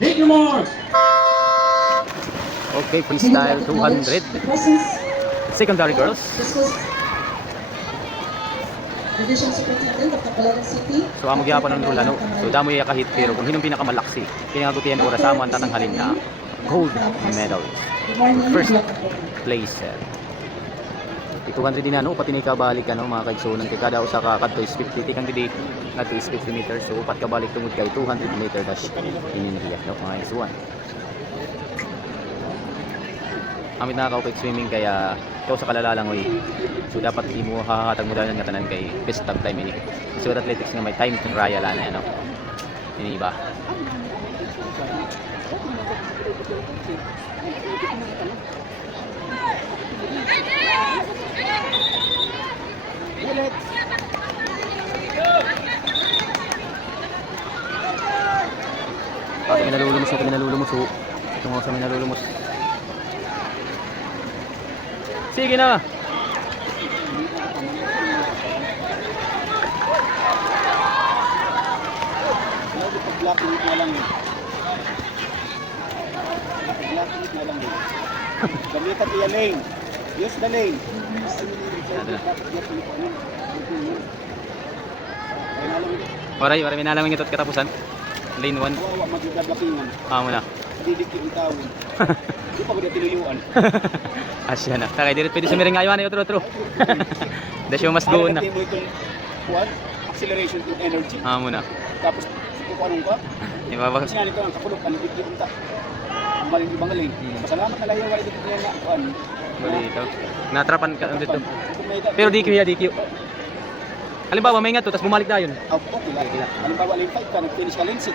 Hit your mark! Okay, freestyle 200. Secondary girls. Division Superintendent of Tacloban City. So amo gyapon ang rulano. So damo iya kahit pero kung hinong pinakamalaksi. Pinagutian oras amo ang tatanghalin na gold medalist. First place. 200 din ano pati ni kabalik ano mga kaigsunan kay kada usa ka kadto is 50 tikang didi ngadto is 50 meters so upat kabalik tungod kay 200 meter dash in India no mga kaigsunan. Amit na ako kay swimming kaya ikaw sa kalala lang oy. So dapat di mo hahatag mo dahil ng katanan kay best tag time ini. So athletics nga may time trial ana ano. Ini iba. Kami nalulumos. Tungo sa nalulumos. Sige na. Pag-blocking na lang eh. Pag-blocking na lang eh. Gamitan iya lane. Use the lane. Waray minalaman ito at katapusan. Lane 1. Wawa magigablakingan. Muna. Didikit ang tawon. Di pa ko na tinuyuan. Asya na. Takay diret pwede sumiring aywan otro. Dasyo mas doon na. Mo itong acceleration to energy. Muna. Tapos kukuanong ka. Di ba ba? Kasi nga nito ang kapulok ang dikit ang ta. Ang maling ibang galing. Masalamat na layo wala dikit niya nga kuan. Bali ito. Natrapan ka dito. Pero DQ ya DQ. Halimbawa may ingat to, tapos bumalik tayo. Okay lang. Halimbawa lane 5 ka, nag-finish ka lane 6.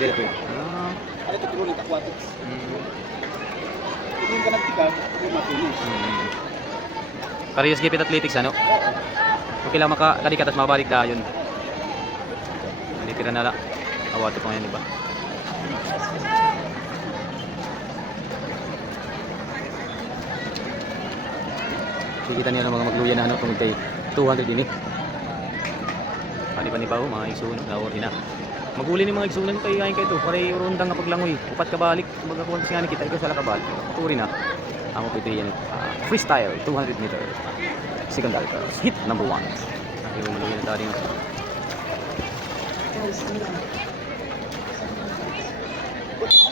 Dire po. Ano ito tuloy ng aquatics? Kung ka nagtika, yung ma-finish. Parehas gipit athletics ano? Okay lang makakalikat at mabalik tayo. Hindi tira na lang. Awato pa ngayon iba. Kita niyo ng mga magluya na ano kung kay 200 din eh. Pani-pani ba mga igsunan na ordi na. Maguli ni mga igsunan kay kain kay to. Pare rondang nga paglangoy. Upat ka balik, magakuan nga ni kita ikaw sa lakabal. Turi na. Amo pito yan. Freestyle 200 meter. Secondary girls. Hit number 1. Yung maluya na tayo.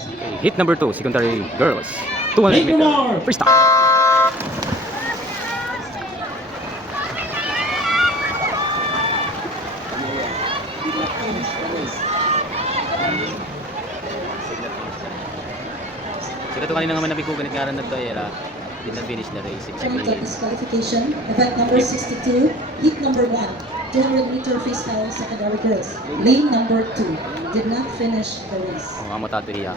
Okay, hit number 2, secondary girls. 200 meter. Freestyle. Sila to kanina naman napikugan at ngaran na to era. Did not finish the race. Disqualification. Event number 62. Heat number 1. 200 meter freestyle secondary girls. Lane number 2. Did not finish the race. Ang amo tato hiya.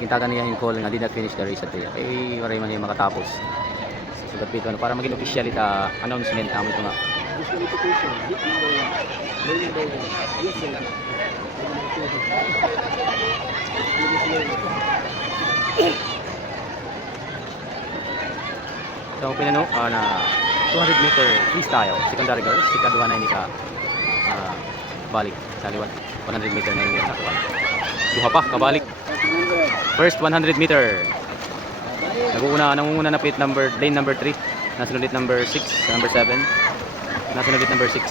Ikintagan niya yung call nga did not finish the race at hiya. Eh waray man yung makatapos. Sugat pito ano para maging official ita announcement amo ito nga. Disqualification. Hit number 1. Lane number 1. Yes, sir. So pinano na 200 meter freestyle secondary girls si kadua na ini ka balik sa liwat 100 meter na ini nakuha. Duha pa kabalik. First 100 meter. Nangunguna na pit number lane number 3. Nasunod ulit number 6, number 7. Nasunod ulit number 6.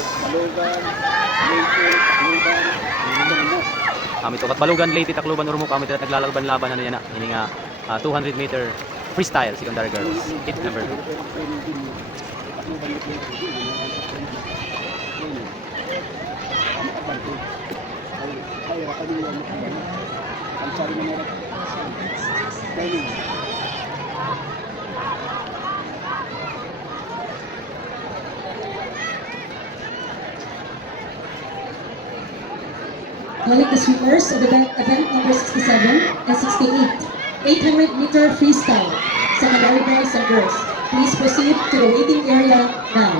Kami to Katbalugan late Tacloban Urmo kami tira naglalaban-laban na niya na ini nga 200 meter freestyle secondary girls. Hit number 2. Calling the swimmers of event number 67 and 68. 800 meter freestyle secondary boys and girls. Please proceed to the waiting area now.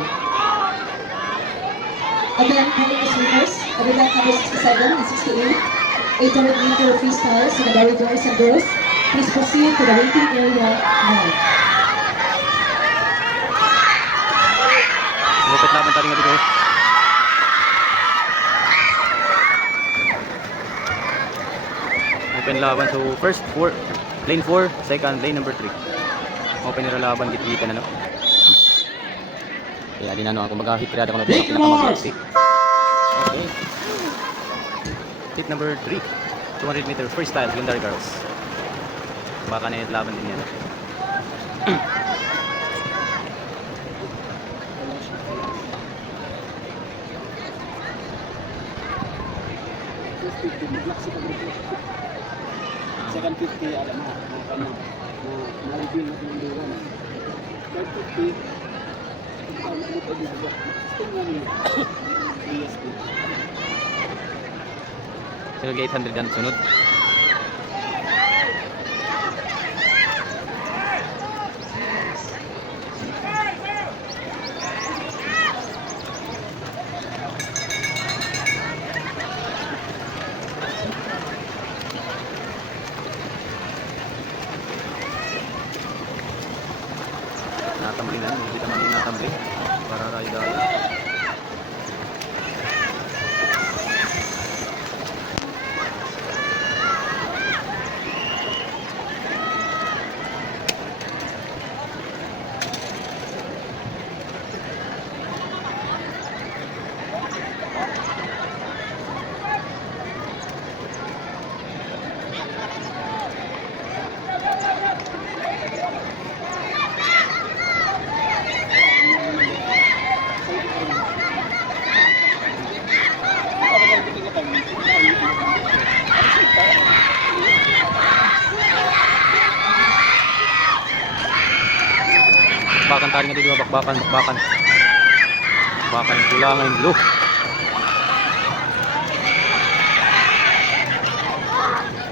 Again, calling the swimmers of event number 67 and 68. 800 meter freestyle secondary boys and girls. Please proceed to the waiting area now. Lupit laban tadi nga dito. Open laban. So first, lane 4, second, lane number 3. Open nila laban, git-gitan ano. Kaya din ano, kumbaga hit rate ako na Take your marks. Okay. Tip number 3. 200 meter freestyle, secondary girls. Baka na yung laban din yan. First 50, mag-lock si Pagrupo. Second 50, alam mo, na-reveal natin yung dura na. Third 50, ano pa dito? Sting nga nila. ESP. Sunod 800 yan, sunod. Natambling na, hindi naman din natambling para raya-raya. Bakbakan tayo nga dito, bakbakan. Bakbakan yung kulangan yung blue.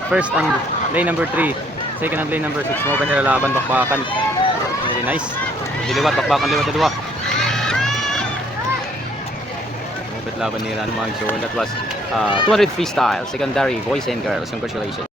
First and lane number 3. Second and lane number 6. Mo ba nila laban, bakbakan. Very nice. Diliwat, bakbakan, liwat na dua. Mabit laban nila ng mga show. That was 200 freestyle, secondary, boys and girls. Congratulations.